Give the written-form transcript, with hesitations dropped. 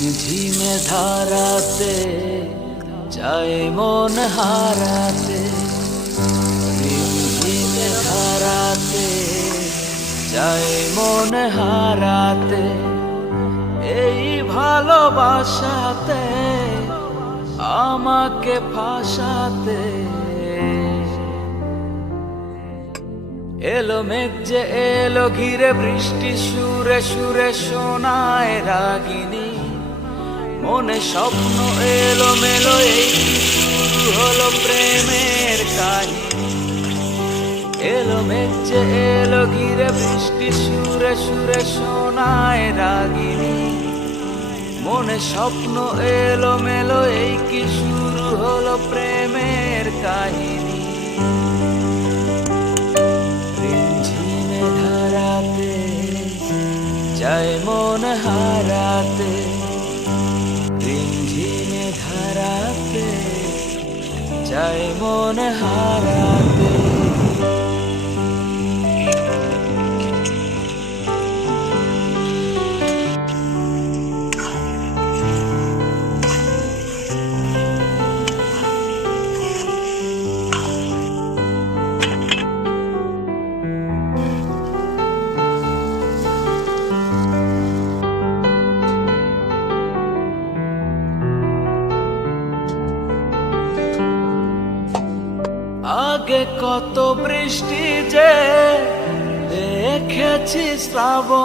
ঝিমে ধারাতে চায় মন হারাতে, ঝিমে ধারাতে চায় মন হারাতে, এই ভালোবাসাতে আমাকে ফাঁসাতে। এলো মেঘ যে এলো ঘিরে বৃষ্টি সুরে সুরে শোনায় রাগিনী, মনে স্বপ্ন এলো মেলো, এই শুরু হলো প্রেমের কাহিনী। এলো মেঘ যে এলো ঘিরে বৃষ্টি সুরে সুরে শোনায় রাগিনী, মনে স্বপ্ন এলো মেলো, এই কি শুরু হলো প্রেমের কাহিনী। ঝিমে ধারাতে চায় মন হারাতে, ঝিমে ধারাতে চায় মন হারাতে। আগে কত বৃষ্টি যে দেখেছি শ্রাবণ।